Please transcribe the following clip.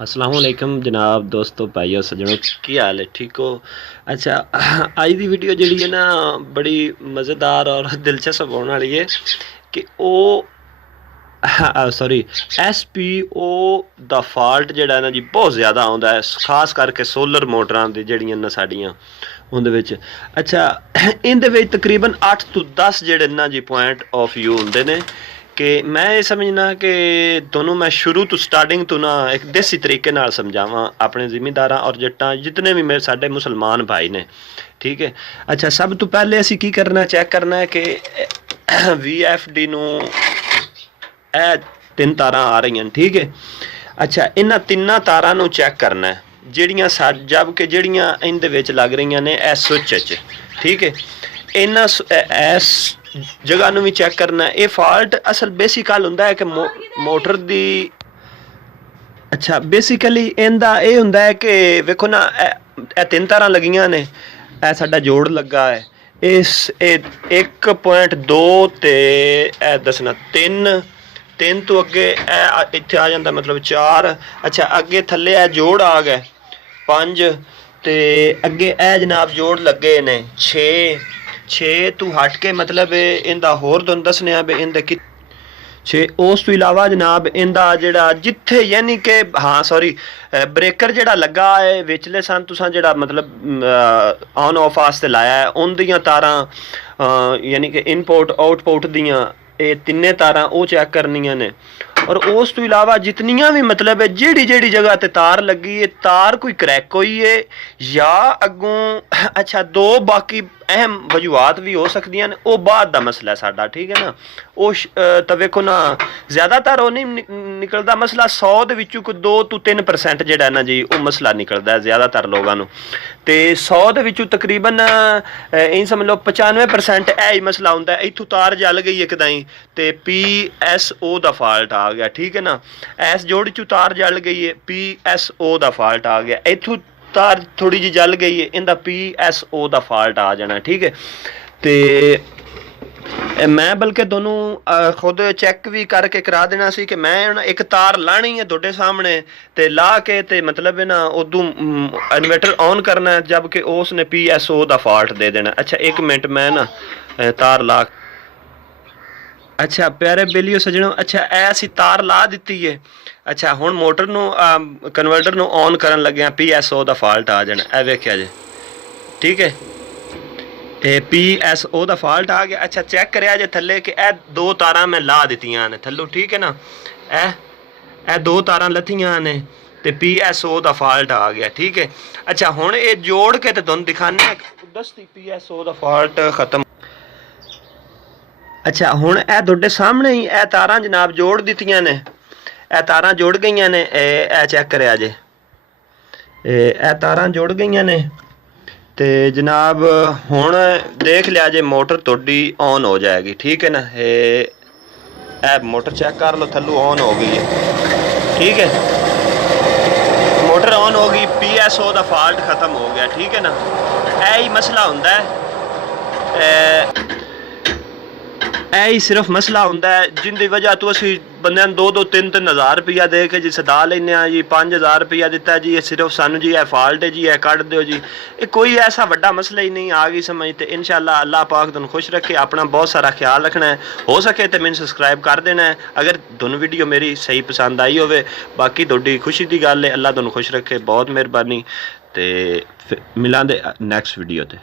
अस्सलाम वालेकुम जनाब दोस्तों भाइयों सज्जनों की हाल है ठीक हो। अच्छा आज की वीडियो जी है ना बड़ी मज़ेदार और दिलचस्प होने वाली है कि सॉरी SPO दा फॉल्ट जिहड़ा ना जी बहुत ज़्यादा आउंदा है खास करके सोलर मोटरां दी जिहड़ियां ना साडियां उहदे विच। अच्छा इहदे विच तकरीबन 8 तो 10 जिहड़े ना जी पॉइंट ऑफ व्यू हुंदे ने कि मैं ये समझना कि दोनों मैं शुरू तो स्टार्टिंग तो ना एक देसी तरीके नाल समझावां अपने जिमीदारां और जट्टां जितने भी मेरे साडे मुसलमान भाई ने, ठीक है। अच्छा सब तो पहले असीं की करना चेक करना है कि VFD नूं ਇਹ ਤਿੰਨ ਤਾਰਾਂ ਆ ਰਹੀਆਂ ਨੇ, ਠੀਕ ਹੈ। ਅੱਛਾ ਇਹਨਾਂ ਤਿੰਨਾਂ ਤਾਰਾਂ ਨੂੰ ਚੈੱਕ ਕਰਨਾ ਹੈ ਜਿਹੜੀਆਂ ਜਬ ਕਿ ਜਿਹੜੀਆਂ ਇਹਦੇ ਵਿੱਚ ਲੱਗ ਰਹੀਆਂ ਨੇ ਇਹ ਸੁੱਚ 'ਚ, ਠੀਕ ਹੈ। ਇਹਨਾਂ ਇਸ ਜਗ੍ਹਾ ਨੂੰ ਵੀ ਚੈੱਕ ਕਰਨਾ ਹੈ। ਇਹ ਫਾਲਟ ਅਸਲ ਬੇਸਿਕਲ ਹੁੰਦਾ ਹੈ ਕਿ ਮੋਟਰ ਦੀ ਅੱਛਾ ਬੇਸਿਕਲੀ ਇਹਦਾ ਇਹ ਹੁੰਦਾ ਹੈ ਕਿ ਵੇਖੋ ਨਾ ਇਹ ਤਿੰਨ ਤਾਰਾਂ ਲੱਗੀਆਂ ਨੇ, ਇਹ ਸਾਡਾ ਜੋੜ ਲੱਗਾ ਹੈ ਇਸ ਇਹ 1.2 ਤੇ ਇਹ ਦੱਸਣਾ 3 ਤੋਂ ਅੱਗੇ ਇੱਥੇ ਆ ਜਾਂਦਾ ਮਤਲਬ 4। ਅੱਛਾ ਅੱਗੇ ਥੱਲੇ ਇਹ ਜੋੜ ਆ ਗਏ 5 ਤੇ ਅੱਗੇ ਇਹ ਜਨਾਬ ਜੋੜ ਲੱਗੇ ਨੇ 6 ਤੋਂ ਹਟ ਕੇ ਮਤਲਬ ਇਹਦਾ ਹੋਰ ਤੁਹਾਨੂੰ ਦੱਸਣੇ ਆ ਵੀ ਇਹਦੇ 6 ਉਸ ਤੋਂ ਇਲਾਵਾ ਜਨਾਬ ਇਹਦਾ ਜਿਹੜਾ ਜਿੱਥੇ ਯਾਨੀ ਕਿ ਹਾਂ ਸੌਰੀ ਬ੍ਰੇਕਰ ਜਿਹੜਾ ਲੱਗਾ ਹੈ ਵਿਚਲੇ ਸਨ ਤੁਸਾਂ ਜਿਹੜਾ ਮਤਲਬ ਔਨ ਆਫ ਵਾਸਤੇ ਲਾਇਆ ਹੈ ਉਹਦੀਆਂ ਤਾਰਾਂ ਯਾਨੀ ਕਿ ਇਨਪੁਟ ਆਊਟਪੁੱਟ ਦੀਆਂ ਇਹ ਤਿੰਨੇ ਤਾਰਾਂ ਉਹ ਚੈੱਕ ਕਰਨੀਆਂ ਨੇ। और उस तो इलावा जितनियां भी मतलब है जेड़ी जगह ते तार लगी है तार कोई क्रैक हुई है या अगों अच्छा दो बाकी अहम वजूहत भी हो सकती हैं वो बाद दा मसला है साडा, ठीक है ना। वो तो वेखो ना ज़्यादातर वो नहीं निकलता मसला 100 दे विचों कोई 2 तो 3% जिहड़ा है ना जी वो मसला निकलता है ज़्यादातर लोगों नूं ते 100 दे विचों तकरीबन इंज समझ लो 95% यह ही मसला हुंदा है। इत्थों तार जल गई एकदम ते PSO दा फॉल्ट आ गया, ठीक है ना। इस जोड़ी चू तार जल गई है PSO दा फॉल्ट आ गया, इत्थों तार थोड़ी जी जल गई है इनका PSO दा फॉल्ट आ जाना, ठीक है। तो मैं बल्कि दोनों खुद चेक भी करके करा देना सी कि मैं एक तार लानी है तुहाडे सामने ते ला के ते मतलब है ना उदू इन्वर्टर ऑन करना है जबकि उसने PSO दा फॉल्ट दे देना। अच्छा एक मिनट मैं ना तार ला अच्छा प्यारे बेलियो सजनों अच्छा ऐसी तार ला दी है। अच्छा हुण मोटर नूं कन्वर्टर नूं ऑन करन लगे PSO दा फॉल्ट आ जाना, ए वेख्या जे, ठीक है। PSO दा फॉल्ट आ गया। अच्छा चेक करिया जे थल्ले कि ए दो तारां मैं ला दित्तियां ने थल्लों, ठीक है ना। ए दो तारां लथियां ने ते PSO दा फॉल्ट आ गया, ठीक है। अच्छा हुण ये जोड़ के ते तुहानूं दिखाने दसती PSO दा फॉल्ट खत्म। अच्छा हुण ए तुहाडे सामने ही ए तारां जनाब जोड़ दित्तियां ने, ए तारां जुड़ गईयां ने, ए चेक करिया जे ए तारां जुड़ गईयां ने ते जनाब हुण देख लिया जे मोटर तुहाडी ऑन हो जाएगी, ठीक है ना। ए मोटर चेक कर लो थल्लों ऑन हो गई है, ठीक है। मोटर ऑन हो गई PSO दा फॉल्ट खत्म हो गया, ठीक है ना। यही मसला हुंदा है यही सिर्फ मसला होंदा है जिंदी वजह तो असी बंदे 2-3 हज़ार रुपया दे के जी सदा लेने जी 5,000 रुपया दिता जी ये सिर्फ सानू जी है फॉल्ट है जी है कट दो जी, ये कोई ऐसा बड़ा मसला ही नहीं। आ गई समझ तो इंशाल्लाह अल्लाह पाक तुहानू खुश रखे, अपना बहुत सारा ख्याल रखना है, हो सके तो मैंने सब्सक्राइब कर देना है अगर तुहानू वीडियो मेरी सही पसंद आई होवे। बाकी तुहाडी खुशी की गल है, अल्लाह तुहानू खुश रखे, बहुत मेहरबानी। तो मिलांदे नैक्सट वीडियो ते।